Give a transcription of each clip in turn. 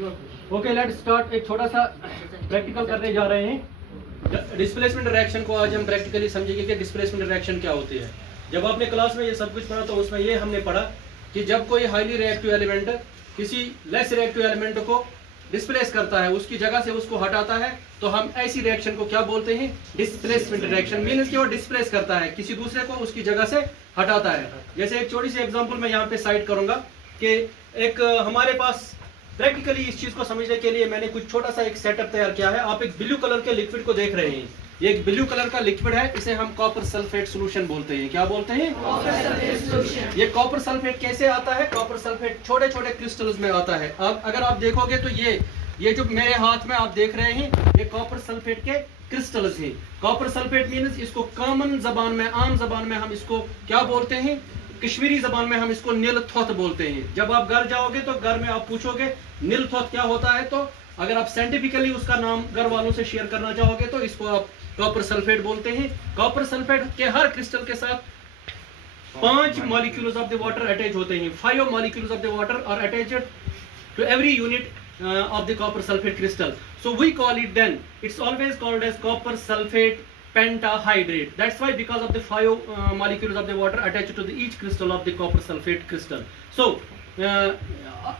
Okay let's start. एक छोटा सा प्रैक्टिकल करने जा रहे हैं। डिस्प्लेसमेंट रिएक्शन को आज हम प्रैक्टिकली समझेंगे कि डिस्प्लेसमेंट रिएक्शन क्या होती है। जब आपने क्लास में ये सब कुछ पढ़ा तो उसमें ये हमने पढ़ा कि जब कोई हाईली रिएक्टिव एलिमेंट किसी लेस रिएक्टिव एलिमेंट को डिस्प्लेस करता है, उसकी जगह से उसको हटाता है, तो हम ऐसी रिएक्शन को क्या बोलते हैं? Displacement reaction. मींस कि वो डिस्प्लेस करता है, किसी दूसरे को उसकी जगह से हटाता है। जैसे एक छोटी सी एग्जांपल मैं यहाँ पे साइड करूंगा कि एक हमारे पास प्रैक्टिकली इस चीज को समझने के लिए मैंने कुछ छोटा सा एक सेटअप तैयार किया है। आप एक ब्लू कलर के लिक्विड को देख रहे हैं। ये एक ब्लू कलर का लिक्विड है, इसे हम कॉपर सल्फेट सॉल्यूशन बोलते हैं। क्या बोलते हैं? Copper sulphate solution. ये कॉपर सल्फेट कैसे आता है? कॉपर सल्फेट छोटे छोटे क्रिस्टल्स में आता है। अब अगर आप देखोगे तो ये जो मेरे हाथ में आप देख रहे हैं, ये कॉपर सल्फेट के क्रिस्टल्स हैं। कॉपर सल्फेट मींस इसको कॉमन जबान में, आम जबान में हम इसको क्या बोलते हैं? कश्मीरी जबान में हम इसको नील थोत बोलते हैं। जब आप घर जाओगे तो घर में आप पूछोगे नील थोत क्या होता है, तो अगर आप साइंटिफिकली उसका नाम घर वालों से शेयर करना चाहोगे तो इसको आप कॉपर सल्फेट बोलते हैं। कॉपर सल्फेट के हर क्रिस्टल के साथ 5 molecules of the water attach होते हैं। 5 molecules of the water are attached to every unit of the copper sulfate crystal. So we call it, then it's always called as copper sulfate pentahydrate. That's why, because of the 5 molecules of the water attached to each crystal of the copper sulfate crystal. So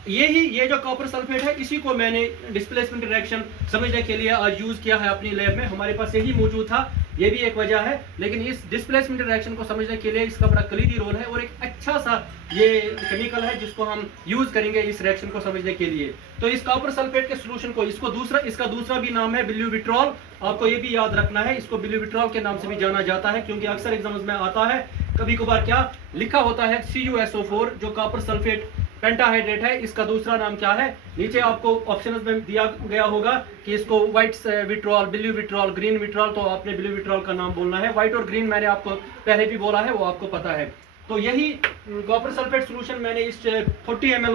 ये जो copper sulphate है, इसी को मैंने displacement reaction समझने के लिए आज यूज किया है अपनी लैब में। हमारे पास यही मौजूद था, ये भी एक वजह है। लेकिन इस डिस्प्लेसमेंट रिएक्शन को समझने के लिए इसका बड़ा कलीदी रोल है और एक अच्छा सा ये केमिकल है जिसको हम यूज करेंगे इस रिएक्शन को समझने के लिए। तो इस कॉपर सल्फेट के सोल्यूशन को इसका दूसरा भी नाम है ब्यूविट्रॉल। आपको ये भी याद रखना है, इसको ब्यूविट्रॉल के नाम से भी जाना जाता है, क्योंकि अक्सर एग्जाम्स में आता है। कभी कभार क्या लिखा होता है CuSO4 जो कॉपर सल्फेट पेंटाहाइड्रेट है, इसका दूसरा नाम क्या है? नीचे आपको ऑप्शंस में दिया गया होगा कि इसको white vitriol, blue vitriol, green vitriol. तो आपने ब्लू विट्रॉल का नाम बोलना है। व्हाइट और ग्रीन मैंने आपको पहले भी बोला है, वो आपको पता है। तो यही कॉपर सल्फेट सॉल्यूशन मैंने इस 40 ml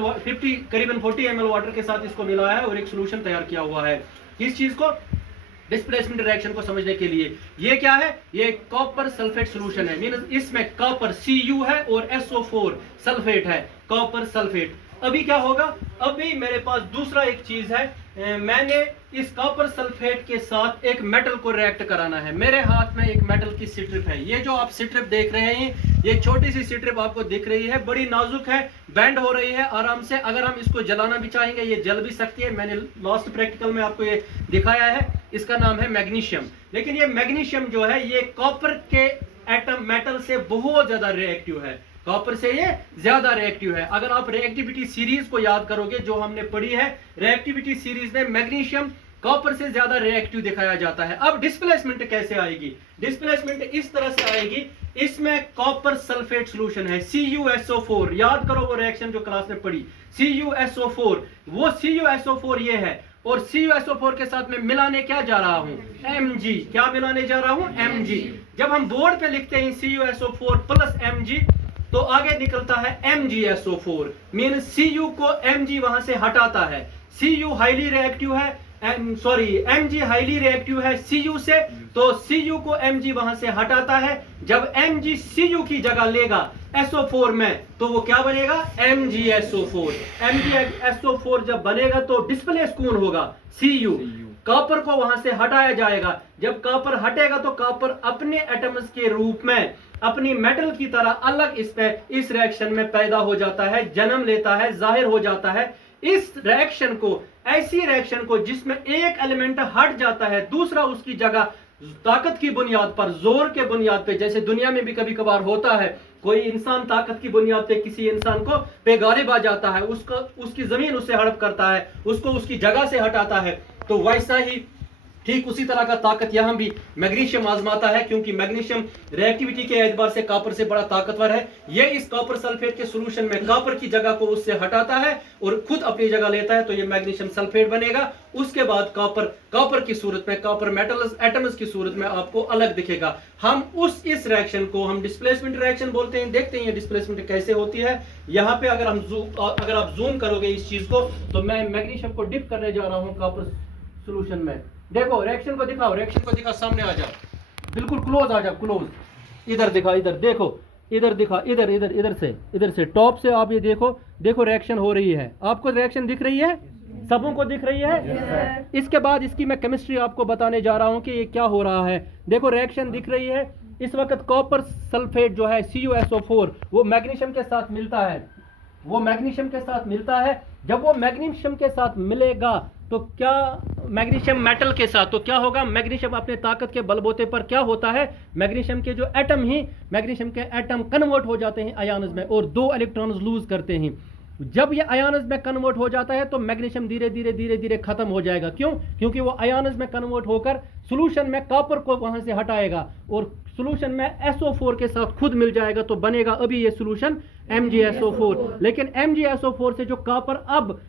करीबन 40 ml वाटर के साथ इसको मिलाया है और एक सॉल्यूशन तैयार किया हुआ है इस चीज को डिस्प्लेसमेंट रिएक्शन को समझने के लिए। ये क्या है? ये कॉपर सल्फेट सॉल्यूशन है। मींस इसमें कॉपर Cu है और SO4 सल्फेट है, कॉपर सल्फेट। अभी क्या होगा? अभी मेरे पास दूसरा एक चीज है, मैंने इस कॉपर सल्फेट के साथ एक मेटल को रिएक्ट कराना है। मेरे हाथ में एक मेटल की स्ट्रिप है। ये जो आप स्ट्रिप देख रहे हैं, ये छोटी सी स्ट्रिप आपको दिख रही है, बड़ी नाजुक है, बेंड हो रही है आराम से। अगर हम इसको जलाना भी चाहेंगे ये जल भी सकती है। मैंने लास्ट प्रैक्टिकल में आपको ये दिखाया है। इसका नाम है मैग्नीशियम। लेकिन ये मैग्नीशियम जो है, ये कॉपर के एटम मेटल से बहुत ज्यादा रिएक्टिव है। कॉपर से ये ज्यादा रिएक्टिव है। अगर आप रिएक्टिविटी सीरीज को याद करोगे जो हमने पढ़ी है, रिएक्टिविटी सीरीज में मैग्नीशियम कॉपर से ज्यादा रिएक्टिव दिखाया जाता है। अब डिस्प्लेसमेंट कैसे आएगी? डिस्प्लेसमेंट इस तरह से आएगी, इसमें कॉपर सल्फेट सॉल्यूशन है CuSO4। याद करो वो रिएक्शन जो क्लास में पढ़ी, CuSO4। वो CuSO4 ये है, और CuSO4 के साथ में मिलाने क्या जा रहा हूं? Mg। क्या मिलाने जा रहा हूं? Mg। जब हम बोर्ड पे लिखते हैं CuSO4 प्लस Mg, तो आगे निकलता है MgSO4। मीन Cu को Mg वहां से हटाता है। Cu हाईली रिएक्टिव है, Mg हाईली रिएक्टिव है Cu से, तो Cu को Mg वहां से हटाता है। जब Mg Cu की जगह लेगा SO4 में, तो वो क्या बनेगा? MgSO4। MgSO4 जब बनेगा तो डिस्प्लेस कौन होगा? Cu। कॉपर को वहां से हटाया जाएगा। जब कॉपर हटेगा तो कॉपर अपने एटम्स के रूप में अपनी मेटल की तरह अलग इस रिएक्शन में पैदा हो जाता है, जन्म लेता है, जाहिर हो जाता है। इस रिएक्शन को, ऐसी रिएक्शन को जिसमें एक एलिमेंट हट जाता है, दूसरा उसकी जगह ताकत की बुनियाद पर, जोर के बुनियाद पे, जैसे दुनिया में भी कभी कभार होता है, कोई इंसान ताकत की बुनियाद पे किसी इंसान को पे गालिब आ जाता है, उसकी जमीन उससे हड़प करता है, उसको उसकी जगह से हटाता है। तो वैसा ही ठीक उसी तरह का ताकत यहां भी मैग्नीशियम आजमाता है, क्योंकि मैग्नीशियम रिएक्टिविटी के एतबार से कॉपर से बड़ा ताकतवर है। ये इस कॉपर सल्फेट के सॉल्यूशन में कॉपर की जगह को उससे हटाता है और खुद अपनी जगह लेता है, तो ये मैग्नीशियम सल्फेट बनेगा। उसके बाद कॉपर की सूरत में, कॉपर मेटल्स एटम्स की सूरत में आपको अलग दिखेगा। हम इस रिएक्शन को हम डिस्प्लेसमेंट रिएक्शन बोलते हैं। देखते हैं ये डिस्प्लेसमेंट कैसे होती है। यहाँ पे अगर आप जूम करोगे इस चीज को, तो मैं मैग्नीशियम को डिप करने जा रहा हूँ कॉपर सॉल्यूशन में। देखो रिएक्शन को दिखाओ, रिएक्शन को दिखा, सामने आ जाओ, बिल्कुल क्लोज आ जाओ, क्लोज। इधर दिखा, इधर देखो, इधर दिखा, इधर से टॉप से आप ये देखो रिएक्शन हो रही है। आपको रिएक्शन दिख रही है? सबों को दिख रही है? इसके बाद इसकी मैं केमिस्ट्री आपको बताने जा रहा हूं कि ये क्या हो रहा है। देखो रिएक्शन दिख रही है। इस वक्त कॉपर सल्फेट जो है CuSO4 वो मैग्नीशियम के साथ मिलता है, वो मैग्नीशियम के साथ मिलता है। जब वो मैग्नीशियम के साथ मिलेगा तो क्या, मैग्नीशियम मेटल के साथ, तो क्या होगा, मैग्नीशियम अपने ताकत के बलबूते पर क्या होता है, मैग्नीशियम के जो एटम ही, मैग्नीशियम के एटम कन्वर्ट हो जाते हैं आयन्स में और 2 इलेक्ट्रॉन्स लूज करते हैं। जब ये आयन्स में कन्वर्ट हो जाता है तो मैग्नीशियम धीरे धीरे खत्म हो जाएगा। क्यों? क्योंकि वो आयन्स में कन्वर्ट होकर सॉल्यूशन में कॉपर को वहां से हटाएगा और सॉल्यूशन में SO4 के साथ खुद मिल जाएगा, तो बनेगा अभी ये सॉल्यूशन MgSO4। लेकिन MgSO4 से जो कॉपर अब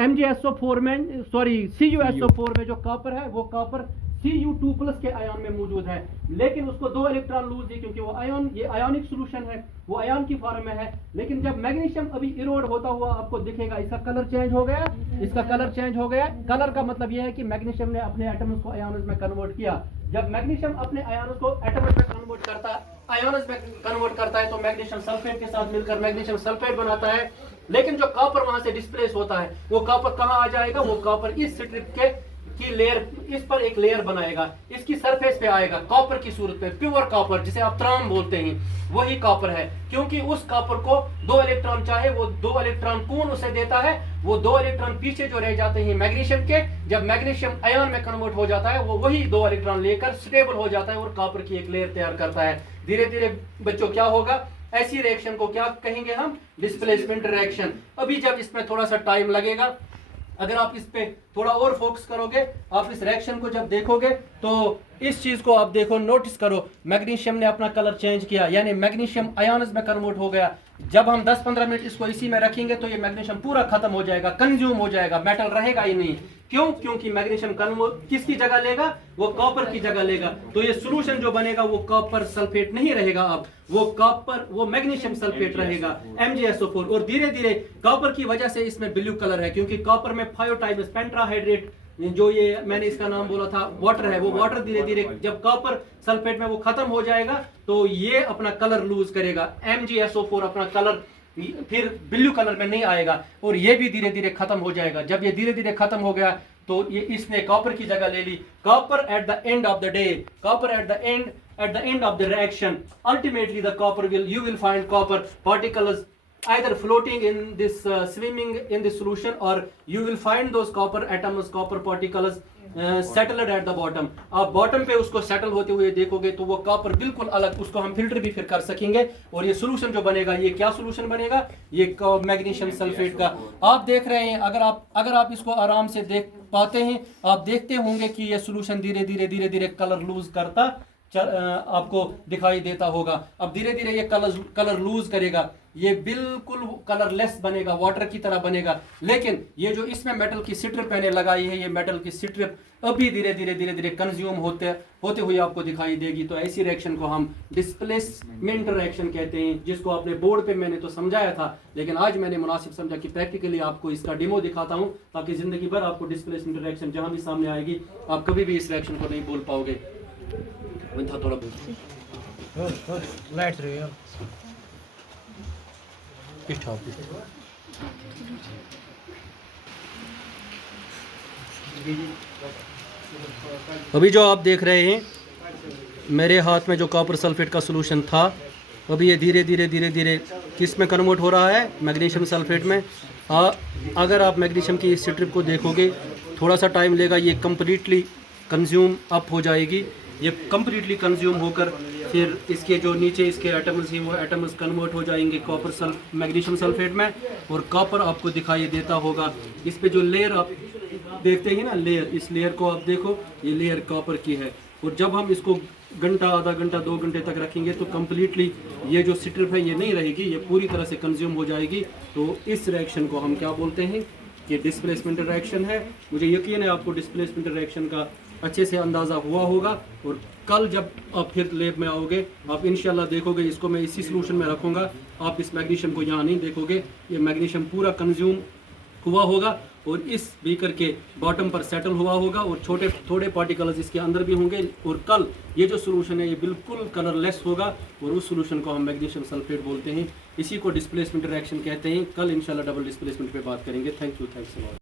MgSO4 में, सॉरी CuSO4 में जो कॉपर है वो कॉपर Cu2+ के आयन में मौजूद है, लेकिन उसको 2 इलेक्ट्रॉन लूज है क्योंकि वो आयन, ये आयोनिक सॉल्यूशन है, वो आयन की फॉर्म में है। लेकिन जब मैग्नीशियम अभी इरोड होता हुआ आपको दिखेगा, इसका कलर चेंज हो गया, इसका कलर चेंज हो गया। कलर का मतलब यह है कि मैग्नीशियम ने अपने एटम्स को आयन्स में कन्वर्ट किया। जब मैग्नीशियम अपने आयन्स को एटम्स में कन्वर्ट करता है, आयन्स में कन्वर्ट करता है, तो मैग्नीशियम सल्फेट के साथ मिलकर मैग्नीशियम सल्फेट बनाता है। लेकिन जो कॉपर वहां से डिस्प्लेस होता है, वो कॉपर कहां आ जाएगा, वो कॉपर इस स्ट्रिप के की लेयर, इस पर एक लेयर बनाएगा, इसकी सरफेस पे आएगा कॉपर की सूरत में, प्योर कॉपर जिसे आप त्राम बोलते हैं, वही कॉपर है। क्योंकि उस कॉपर को 2 इलेक्ट्रॉन चाहे, वो 2 इलेक्ट्रॉन कौन उसे देता है, वो 2 इलेक्ट्रॉन पीछे जो रह जाते हैं मैग्नीशियम के, जब मैग्नीशियम आयन में कन्वर्ट हो जाता है, वो वही 2 इलेक्ट्रॉन लेकर स्टेबल हो जाता है और कॉपर की एक लेयर तैयार करता है। धीरे धीरे बच्चों क्या होगा, ऐसी रिएक्शन को क्या कहेंगे हम, डिस्प्लेसमेंट रिएक्शन। अभी जब इसमें थोड़ा सा टाइम लगेगा, अगर आप इस पे थोड़ा और फोकस करोगे, आप इस रिएक्शन को जब देखोगे तो इस चीज को आप देखो, नोटिस करो, मैग्नीशियम ने अपना कलर चेंज किया, यानी मैग्नीशियम आयन्स में कन्वर्ट हो गया। जब हम 10-15 मिनट इसको इसी में रखेंगे तो ये मैग्नीशियम पूरा खत्म हो जाएगा, कंज्यूम हो जाएगा, मेटल रहेगा ही नहीं। क्यों? क्योंकि मैग्नीशियम कन्वर्ट किसकी जगह लेगा, वो कॉपर की जगह लेगा। तो ये सॉल्यूशन जो बनेगा वो कॉपर सल्फेट नहीं रहेगा, अब वो कॉपर, वो मैग्नीशियम सल्फेट रहेगा, MgSO4। और धीरे धीरे कॉपर की वजह से इसमें ब्लू कलर है, क्योंकि कॉपर में 5 टाइम्स पेंट्राहाइड्रेट, जो ये मैंने इसका नाम बोला था वाटर है, वो वाटर धीरे धीरे जब कॉपर सल्फेट में वो खत्म हो जाएगा तो ये अपना कलर लूज करेगा, MgSO4 अपना कलर फिर ब्लू कलर में नहीं आएगा और ये भी धीरे धीरे खत्म हो जाएगा। जब ये धीरे धीरे खत्म हो गया तो ये इसने कॉपर की जगह ले ली। Copper at the end of the day, copper at the end of the reaction, ultimately the copper you will find copper particles either floating in this, swimming in this solution, or you will find those copper atoms, copper particles settled at the bottom। आप bottom पे उसको settle होते हुए देखोगे तो वो copper बिल्कुल अलग, उसको हम फिल्टर भी फिर कर सकेंगे और ये सोल्यूशन जो बनेगा, ये क्या सोल्यूशन बनेगा, ये मैग्नीशियम सल्फेट का। आप देख रहे हैं, अगर आप इसको आराम से देख पाते हैं, आप देखते होंगे कि ये सोल्यूशन धीरे धीरे कलर लूज करता आपको दिखाई देता होगा। अब धीरे धीरे ये कलर लूज करेगा, ये बिल्कुल कलरलेस बनेगा, वाटर की तरह बनेगा। लेकिन ये जो इसमें मेटल की स्ट्रिप मैंने लगाई है, ये मेटल की स्ट्रिप अभी धीरे धीरे कंज्यूम होते हुए आपको दिखाई देगी। तो ऐसी रिएक्शन को हम डिस्प्लेसमेंट रिएक्शन कहते हैं, जिसको अपने बोर्ड पे मैंने तो समझाया था, लेकिन आज मैंने मुनासिब समझा कि प्रैक्टिकली आपको इसका डेमो दिखाता हूं, ताकि जिंदगी भर आपको डिस्प्लेसमेंट रिएक्शन जहां भी सामने आएगी, आप कभी भी इस रिएक्शन को नहीं बोल पाओगे। था थोड़ा लाइट रही है अभी जो आप देख रहे हैं मेरे हाथ में जो कॉपर सल्फेट का सॉल्यूशन था, अभी ये धीरे धीरे किस में कन्वर्ट हो रहा है, मैग्नीशियम सल्फेट में। अगर आप मैग्नीशियम की इस स्ट्रिप को देखोगे, थोड़ा सा टाइम लेगा, ये कम्प्लीटली कंज्यूम अप हो जाएगी। ये कम्प्लीटली कंज्यूम होकर फिर इसके जो नीचे इसके एटम्स हैं वो एटम्स कन्वर्ट हो जाएंगे कॉपर मैग्नीशियम सल्फेट में, और कॉपर आपको दिखाई देता होगा। इस पे जो लेयर आप देखते हैं ना, लेयर, इस लेयर को आप देखो, ये लेयर कॉपर की है। और जब हम इसको घंटा, आधा घंटा, 2 घंटे तक रखेंगे तो कम्प्लीटली ये जो स्ट्रिप है ये नहीं रहेगी, ये पूरी तरह से कंज्यूम हो जाएगी। तो इस रिएक्शन को हम क्या बोलते हैं, ये डिस्प्लेसमेंट रिएक्शन है। मुझे यकीन है आपको डिस्प्लेसमेंट रिएक्शन का अच्छे से अंदाज़ा हुआ होगा। और कल जब आप फिर लैब में आओगे, आप इंशाल्लाह देखोगे, इसको मैं इसी सॉल्यूशन में रखूँगा, आप इस मैग्नीशियम को यहाँ नहीं देखोगे, ये मैग्नीशियम पूरा कंज्यूम हुआ होगा और इस बीकर के बॉटम पर सेटल हुआ होगा और छोटे थोड़े पार्टिकल्स इसके अंदर भी होंगे। और कल ये जो सॉल्यूशन है ये बिल्कुल कलरलेस होगा और उस सॉल्यूशन को हम मैग्नीशियम सल्फेट बोलते हैं। इसी को डिस्प्लेसमेंट रिएक्शन कहते हैं। कल इंशाल्लाह डबल डिस्प्लेसमेंट पे बात करेंगे। Thank you, thanks a lot.